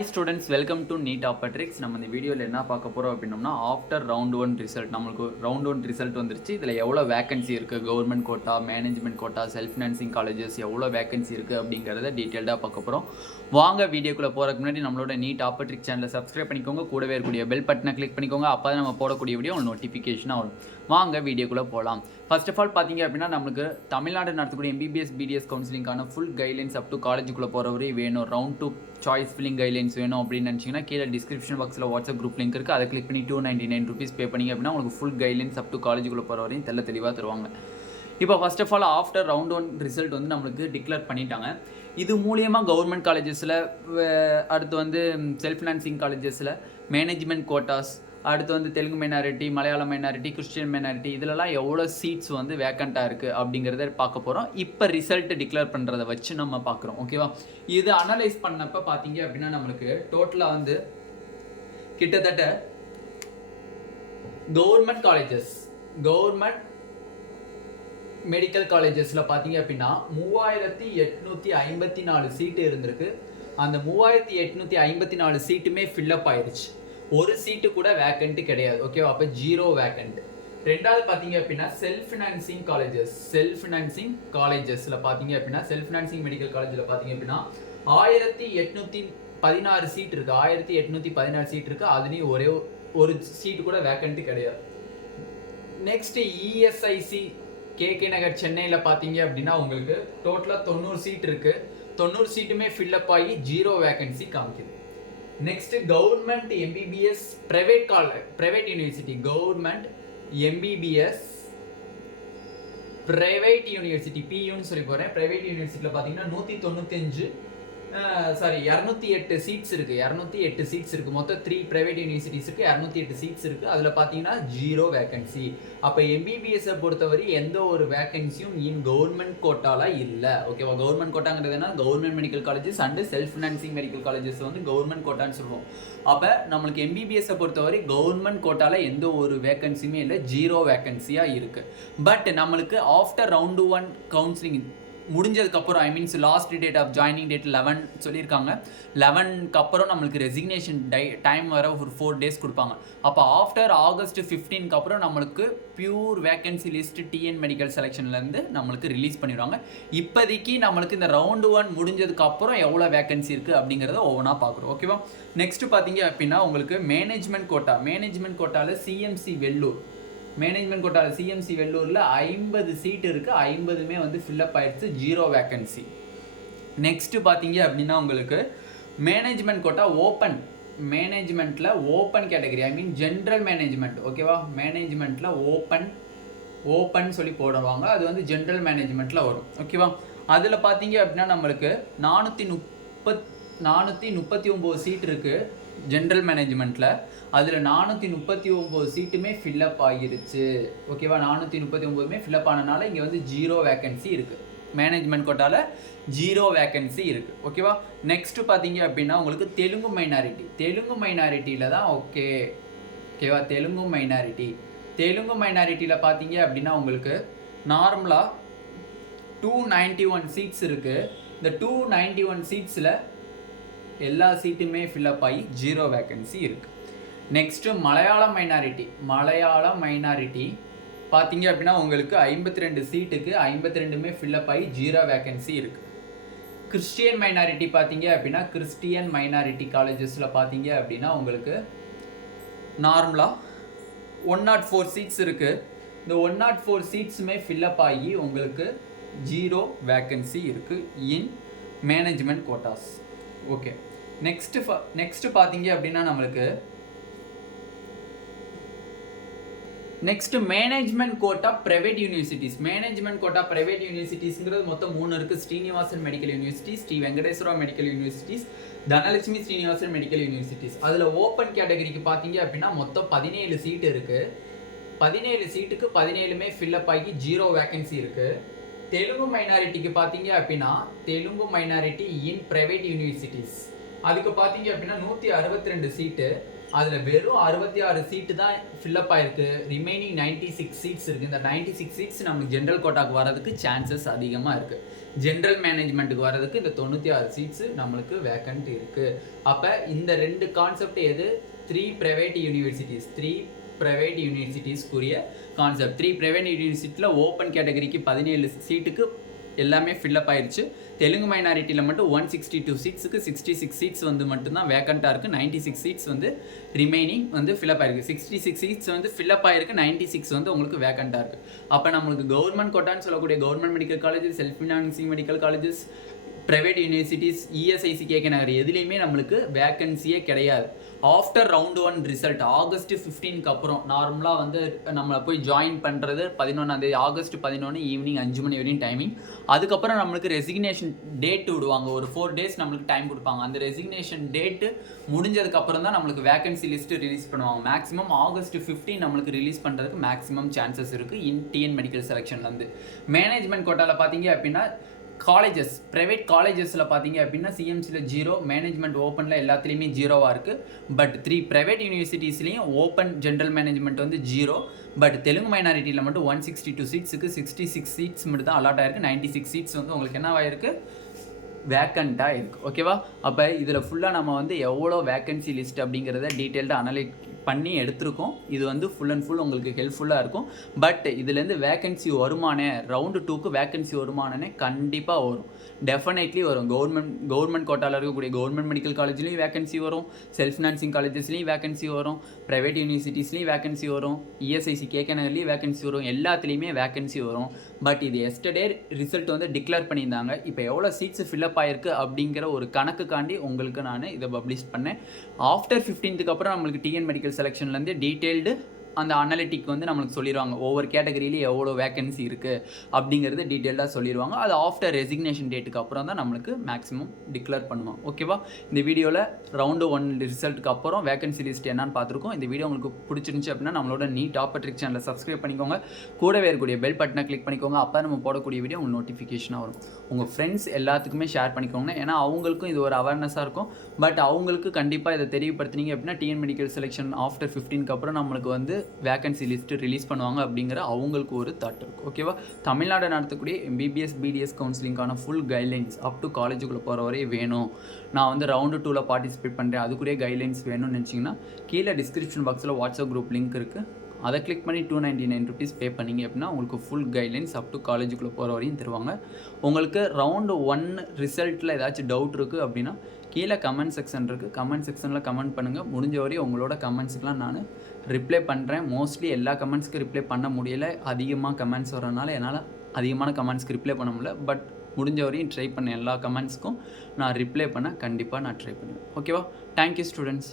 Hi students, welcome to Neet Optics. நம்ம இந்த வீடியோவில் என்ன பார்க்க போகிறோம் அப்படின்னோம்னா ஆஃப்டர் ரவுண்ட் 1 ரிசல்ட் நம்மளுக்கு ரவுண்ட் 1 ரிசல்ட் வந்துருச்சு. இதில் எவ்வளோ வேகன்சி இருக்குது, government quota, management quota, self financing colleges எவ்வளோ வேகன்சி இருக்குது அப்படிங்கிறத டீட்டெயில்டாக பார்க்க போகிறோம். வாங்க வீடியோக்குள்ளே போகிறதுக்கு முன்னாடி நம்மளோட நீட் ஆப்பட்ரிக் சேனலை சப்ஸ்கிரைப் பண்ணிக்கோங்க, கூடவே இருக்கக்கூடிய பெல் பட்டனை கிளிக் பண்ணிக்கோங்க. அப்போ தான் நம்ம போடக்கூடிய வீடியோ உங்களுக்கு நோட்டிஃபிகேஷனாக வரும். வாங்க வீடியோக்குள்ளே போகலாம். ஃபர்ஸ்ட் ஆஃப் ஆல் பார்த்தீங்க அப்படின்னா நம்மளுக்கு தமிழ்நாடு நடத்தக்கூடிய MBBS BDS கவுன்சிலிங்கான ஃபுல் கைட்லைன்ஸ் அப் டு காலேஜுக்குள்ளே போகிறவரே வேணும். ரவுண்ட் 2 சாய்ஸ் ஃபில்லிங் கைட்லைன்ஸ் வேணும் அப்படின்னு நினச்சிங்கன்னா கீழே டிஸ்கிரிப்ஷன் பாக்ஸில் வாட்ஸ்அப் குரூப் லிங்க் இருக்குது. அதை கிளிக் பண்ணி ₹299 பே பண்ணிங்க அப்படின்னா உங்களுக்கு ஃபுல் கைட்லைன்ஸ் அப் டு காலேஜுக்குள்ளே போகிற வரையும் தெளிவாக தருவாங்க. இப்போ first of all after round 1 result வந்து நம்மளுக்கு டிக்ளேர் பண்ணிட்டாங்க. இது மூலியமாக கவர்மெண்ட் காலேஜஸில், அடுத்து வந்து செல்ஃப் ஃபினான்சிங் காலேஜஸில், மேனேஜ்மெண்ட் கோட்டாஸ், அடுத்து வந்து Telugu minority, Malayalam minority, Christian minority இதிலலாம் எவ்வளோ சீட்ஸ் வந்து வேக்கண்ட்டாக இருக்குது அப்படிங்கிறத பார்க்க போகிறோம். இப்போ ரிசல்ட் டிக்ளேர் பண்ணுறதை வச்சு நம்ம பார்க்குறோம். ஓகேவா, இது அனலைஸ் பண்ணப்போ பார்த்தீங்க அப்படின்னா நம்மளுக்கு டோட்டலாக வந்து கிட்டத்தட்ட கவர்மெண்ட் காலேஜஸ், கவர்மெண்ட் மெடிக்கல் காலேஜஸில் பார்த்தீங்க அப்படின்னா 3854 சீட்டு இருந்திருக்கு. அந்த 3854 சீட்டுமே ஃபில்லப் ஆயிடுச்சு. ஒரு சீட்டு கூட வேக்கண்ட் கிடையாது. ஓகேவா, அப்போ 0 வேக்கண்ட். ரெண்டாவது பார்த்தீங்க அப்படின்னா self financing colleges, self financing காலேஜஸில் பார்த்தீங்க அப்படின்னா செல்ஃப் ஃபினான்சிங் மெடிக்கல் காலேஜில் பார்த்தீங்க அப்படின்னா 1816 சீட் இருக்குது. 1816 சீட் இருக்குது. அதுலேயும் ஒரே ஒரு சீட்டு கூட வேக்கண்ட் கிடையாது. நெக்ஸ்ட் ESIC KK நகர் சென்னையில் பார்த்தீங்க அப்படின்னா உங்களுக்கு டோட்டலாக 90 சீட் இருக்குது. 90 சீட்டுமே ஃபில்லப் ஆகி 0 வேக்கன்சி காமிக்குது. Next government MBBS private university, government MBBS private university, PUன்னு சொல்லி போகிறேன். பிரைவேட் யூனிவர்சிட்டியில் பார்த்தீங்கன்னா 208 சீட்ஸ் இருக்குது. 208 சீட்ஸ் இருக்குது. மொத்தம் 3 பிரைவேட் யூனிவர்சிட்டிஸுக்கு 208 சீட்ஸ் இருக்குது. அதில் பார்த்தீங்கன்னா 0 வேக்கன்சி. அப்போ MBBS பொறுத்தவரை எந்த ஒரு வேக்கன்சியும் இன் கவர்மெண்ட் கோட்டால இல்லை. ஓகேவா, கவர்மெண்ட் கோட்டாங்கிறதுனா government medical colleges and self financing medical colleges வந்து கவர்மெண்ட் கோட்டான்னு சொல்லுவோம். அப்போ நம்மளுக்கு MBBS பொறுத்தவரை கவர்மெண்ட் கோட்டால எந்த ஒரு வேக்கன்சியுமே இல்லை, 0 வேக்கன்சியாக இருக்குது. பட் நம்மளுக்கு ஆஃப்டர் ரவுண்டு 1 கவுன்சிலிங் முடிஞ்சதுக்கப்புறம், I means last date of joining date 11 சொல்லியிருக்காங்க. 11க்கு அப்புறம் நம்மளுக்கு ரெசிக்னேஷன் டைம் வர ஒரு 4 டேஸ் கொடுப்பாங்க. அப்போ ஆஃப்டர் ஆகஸ்ட் 15க்கு அப்புறம் நம்மளுக்கு pure vacancy list TN medical செலெக்ஷன்லேருந்து நம்மளுக்கு ரிலீஸ் பண்ணிடுவாங்க. இப்போதைக்கு நம்மளுக்கு இந்த ரவுண்டு 1 முடிஞ்சதுக்கு அப்புறம் எவ்வளோ வேக்கன்சி இருக்குது அப்படிங்கிறத ஒவ்வொன்றா பார்க்குறோம். ஓகேவா, நெக்ஸ்ட் பார்த்தீங்க அப்படின்னா உங்களுக்கு மேனேஜ்மெண்ட் கோட்டா, மேனேஜ்மெண்ட் கோட்டாவில் CMC வெள்ளூர், மேனேஜ்மெண்ட் கோட்டாவில் CMC வெள்ளூரில் 50 சீட் இருக்குது. 50மே வந்து ஃபில்லப் ஆயிடுச்சு, 0 வேக்கன்சி. நெக்ஸ்ட்டு பார்த்தீங்க அப்படின்னா உங்களுக்கு மேனேஜ்மெண்ட் கோட்டா ஓப்பன், மேனேஜ்மெண்ட்டில் open category, I mean general management. ஓகேவா, மேனேஜ்மெண்ட்டில் ஓப்பன் சொல்லி போடுவாங்க. அது வந்து ஜென்ரல் மேனேஜ்மெண்ட்டில் வரும். ஓகேவா, அதில் பார்த்தீங்க அப்படின்னா நம்மளுக்கு 439 சீட் இருக்குது ஜென்ரல் மேனேஜ்மெண்ட்டில். அதில் 439 சீட்டுமே ஃபில்லப் ஆகிருச்சு. ஓகேவா, 439மே ஃபில்லப் ஆனனால இங்கே வந்து 0 வேக்கன்சி இருக்குது. மேனேஜ்மெண்ட் கோட்டாவில் 0 வேக்கன்சி இருக்குது. ஓகேவா, நெக்ஸ்ட்டு பார்த்தீங்க அப்படின்னா உங்களுக்கு தெலுங்கு மைனாரிட்டியில் தான் ஓகேவா, தெலுங்கு மைனாரிட்டியில் பார்த்தீங்க அப்படின்னா உங்களுக்கு நார்மலாக 291 சீட்ஸ் இருக்குது. இந்த 291 சீட்ஸில் எல்லா சீட்டுமே ஃபில்லப் ஆகி 0 வேக்கன்சி இருக்குது. நெக்ஸ்ட்டு மலையாளம் மைனாரிட்டி பார்த்தீங்க அப்படின்னா உங்களுக்கு 52 சீட்டுக்கு 52மே ஃபில்லப் ஆகி 0 வேக்கன்சி இருக்குது. கிறிஸ்டியன் மைனாரிட்டி பார்த்தீங்க அப்படின்னா கிறிஸ்டியன் மைனாரிட்டி காலேஜஸில் பார்த்தீங்க அப்படின்னா உங்களுக்கு நார்மலாக 104 சீட்ஸ் இருக்குது. இந்த 104 சீட்ஸுமே ஃபில்லப் ஆகி உங்களுக்கு 0 வேக்கன்சி இருக்குது in management quotas. Okay, next பார்த்தீங்க அப்படின்னா நம்மளுக்கு next management quota private universities. Management quota private யூனிவர்சிட்டிஸ்ங்கிறது மொத்தம் 3 இருக்குது. Srinivasan medical university, Sri Venkateswara medical universities, Dhanalakshmi Srinivasan medical universities. அதில் ஓப்பன் கேட்டகரிக்கு பார்த்தீங்க அப்படின்னா மொத்தம் 17 சீட்டு இருக்குது. 17 சீட்டுக்கு 17மே ஃபில்லப் ஆகி 0 வேக்கன்சி இருக்குது. தெலுங்கு மைனாரிட்டிக்கு பார்த்தீங்க அப்படின்னா தெலுங்கு மைனாரிட்டி இன் பிரைவேட் யூனிவர்சிட்டிஸ், அதுக்கு பார்த்தீங்க அப்படின்னா 162 சீட்டு, அதில் வெறும் 66 சீட்டு தான் ஃபில்லப் ஆயிருக்கு. ரிமைனிங் 96 சீட்ஸ் இருக்குது. இந்த 96 சீட்ஸ் நமக்கு ஜென்ரல் கோட்டாக்கு வரதுக்கு சான்சஸ் அதிகமாக இருக்குது. ஜென்ரல் மேனேஜ்மெண்ட்டுக்கு வரதுக்கு இந்த 96 சீட்ஸு நம்மளுக்கு வேக்கண்ட் இருக்குது. அப்போ இந்த 2 கான்செப்ட் எது? 3 ப்ரைவேட் யூனிவர்சிட்டிஸ்க்குரிய கான்செப்ட். 3 ப்ரைவேட் யூனிவர்சிட்டியில் ஓப்பன் கேட்டகரிக்கு 17 சீட்டுக்கு எல்லாமே ஃபில்லப் ஆயிடுச்சு. தெலுங்கு மைனாரிட்டியில் மட்டும் 162 சீட்ஸுக்கு 66 சீட்ஸ் வந்து மட்டும்தான் வேக்கண்ட்டாக இருக்குது. 96 சீட்ஸ் வந்து ரிமைனிங் வந்து ஃபில்லப் ஆயிருக்கு. 66 சீட்ஸ் வந்து ஃபில்லப் ஆயிருக்கு, 96 வந்து உங்களுக்கு வேக்கண்ட்டாக இருக்குது. அப்போ நம்மளுக்கு கவர்மெண்ட் கோட்டான்னு சொல்லக்கூடிய government medical colleges, self financing medical colleges, private universities, ESIC, K K Nagar எதுலேயுமே நம்மளுக்கு வேக்கன்சியே கிடையாது. ஆஃப்டர் ரவுண்ட் 1 ரிசல்ட் ஆகஸ்ட் 15க்கு அப்புறம் நார்மலாக வந்து நம்மளை போய் ஜாயின் பண்ணுறது 11ஆம் ஆகஸ்ட் 11 ஈவினிங் 5 மணி வரையும் டைமிங். அதுக்கப்புறம் நம்மளுக்கு ரெசிக்னேஷன் டேட்டு விடுவாங்க. ஒரு 4 டேஸ் நம்மளுக்கு டைம் கொடுப்பாங்க. அந்த ரெசிக்னேஷன் டேட்டு முடிஞ்சதுக்கப்புறம் தான் நம்மளுக்கு வேக்கன்சி லிஸ்ட்டு ரிலீஸ் பண்ணுவாங்க. மேக்ஸிமம் ஆகஸ்ட் 15 நம்மளுக்கு ரிலீஸ் பண்ணுறதுக்கு மேக்ஸிமம் சான்சஸ் இருக்குது டிஎன் மெடிக்கல் செலெக்ஷன்லேருந்து. மேனேஜ்மெண்ட் கோட்டாவில் பார்த்தீங்க அப்படின்னா காலேஜஸ், ப்ரைவேட் காலேஜஸில் பார்த்தீங்க அப்படின்னா சிஎம்சியில் 0, மேனேஜ்மெண்ட் ஓப்பனில் எல்லாத்துலேயுமே 0வாக இருக்குது. பட் 3 ப்ரைவேட் யூனிவர்சிட்டிஸ்லேயும் ஓப்பன் ஜென்ரல் மேனேஜ்மெண்ட் வந்து 0. பட் தெலுங்கு மைனாரிட்டியில் மட்டும் 162 சீட்ஸுக்கு 66 சீட்ஸ் மட்டும் தான் அலாட் ஆயிருக்கு. 96 சீட்ஸ் வந்து உங்களுக்கு என்னவாயிருக்கு? வேக்கண்ட்டாக இருக்குது. ஓகேவா? அப்போ இதில் ஃபுல்லாக நம்ம வந்து எவ்வளோ வேக்கன்சி லிஸ்ட் அப்படிங்கிறத டீட்டெயில்டாக அனலைஸ் பண்ணி எடுத்திருக்கோம். இது வந்து ஃபுல் அண்ட் ஃபுல் உங்களுக்கு ஹெல்ப்ஃபுல்லாக இருக்கும். பட் இதுலேருந்து வேக்கன்சி வருமானே ரவுண்டு 2க்கு வேக்கன்சி வருமானே கண்டிப்பாக வரும். டெஃபினெட்லி வரும். கவர்மெண்ட் கோட்டாவில் இருக்கக்கூடிய கவர்மெண்ட் மெடிக்கல் காலேஜ்லேயும் வேக்கன்சி வரும், செல்ஃப் ஃபினான்சிங் காலேஜஸ்லேயும் வேக்கன்சி வரும், ப்ரைவேட் யூனிவர்சிட்டிஸ்லேயும் வேக்கன்சி வரும், இஎஸ்ஐசி, கேகே நகர்லேயும் வேக்கன்சி வரும், எல்லாத்துலேயுமே வேக்கன்சி வரும். பட் இது எஸ்டர்டே ரிசல்ட் வந்து டிக்ளேர் பண்ணியிருந்தாங்க. இப்போ எவ்வளோ சீட்ஸ் ஃபில்லப் ஆயிருக்கு அப்படிங்கிற ஒரு கணக்குக்காண்டி உங்களுக்கு நான் இதை பப்ளிஷ் பண்ணேன். ஆஃப்டர் 15க்கு அப்புறம் நம்மளுக்கு டிஎன் மெடிக்கல் செலெக்ஷன்லேருந்து டீட்டெயில்டு அந்த அனலிட்டிக் வந்து நம்மளுக்கு சொல்லிடுவாங்க. ஒவ்வொரு கேட்டகரியிலையும் எவ்வளோ வேக்கன்சி இருக்குது அப்படிங்கிறது டீட்டெயில்டாக சொல்லிடுவாங்க. அது ஆஃப்டர் ரெசிக்னேஷன் டேட்டுக்கு அப்புறம் தான் நம்மளுக்கு மேக்ஸிமம் டிக்ளேர் பண்ணுவோம். ஓகேவா? இந்த வீடியோவில் ரவுண்டு 1 ரிசல்ட்டுக்கு அப்புறம் வேக்கன்சி லிஸ்ட் என்னன்னு பார்த்துருக்கோம். இந்த வீடியோ உங்களுக்கு பிடிச்சிருந்துச்சு அப்படின்னா நம்மளோட நீட் ஆப்பர்ட்ரிக் சேனலை சப்ஸ்கிரைப் பண்ணிக்கோங்க. கூடவே இருக்கக்கூடிய பெல் பட்டனை கிளிக் பண்ணிக்கோங்க. அப்போ நம்ம போடக்கூடிய வீடியோ உங்களுக்கு நோட்டிஃபிகேஷனாக வரும். உங்கள் ஃப்ரெண்ட்ஸ் எல்லாத்துக்குமே ஷேர் பண்ணிக்கோங்க. ஏன்னா அவங்களுக்கும் இது ஒரு அவேர்னஸாக இருக்கும். பட் அவங்களுக்கு கண்டிப்பாக இதை தெரியப்படுத்தினீங்க அப்படின்னா டிஎன் மெடிக்கல் செலெக்ஷன் ஆஃப்டர் 15க்கு அப்புறம் நம்மளுக்கு வந்து வேக்கன்சி லிஸ்ட்டு ரிலீஸ் பண்ணுவாங்க அப்படிங்கிற அவங்களுக்கு ஒரு தாட் இருக்கும். ஓகேவா? தமிழ்நாடு நடத்தக்கூடிய எம்பிபிஎஸ், பிடிஎஸ் கவுன்சிலிங்கான ஃபுல் கைட்லைன்ஸ் அப் டு காலேஜுக்குள்ளே போகிற வரை வேணும். நான் வந்து ரவுண்டு 2ல் பார்ட்டிசிபேட் பண்ணுறேன், அதுக்குரிய கைட்லைன்ஸ் வேணும்னு நினச்சிங்கன்னா கீழே டிஸ்கிரிப்ஷன் பாக்ஸில் வாட்ஸ்அப் குரூப் லிங்க் இருக்குது. அதை கிளிக் பண்ணி 299 ருபீஸ் பே பண்ணிங்க அப்படின்னா உங்களுக்கு ஃபுல் கைட்லைன்ஸ் அப் டு காலேஜுக்குள்ளே போகிற வரையும் தருவாங்க. உங்களுக்கு ரவுண்டு 1 ரிசல்ட்டில் ஏதாச்சும் டவுட் இருக்குது அப்படின்னா கீழே கமெண்ட் செக்ஷன் இருக்குது. கமெண்ட் செக்ஷனில் கமெண்ட் பண்ணுங்கள். முடிஞ்ச வரையும் உங்களோட கமெண்ட்ஸுக்கெலாம் நான் ரிப்ளை பண்ணுறேன். மோஸ்ட்லி எல்லா கமெண்ட்ஸ்க்கு ரிப்ளை பண்ண முடியலை. அதிகமாக கமெண்ட்ஸ் வரனால என்னால் அதிகமான கமெண்ட்ஸ்க்கு ரிப்ளை பண்ண முடியல. பட் முடிஞ்ச வரையும் ட்ரை பண்ண எல்லா கமெண்ட்ஸ்க்கும் நான் ரிப்ளை பண்ண கண்டிப்பாக நான் ட்ரை பண்ணுவேன். ஓகேவா? Thank you students.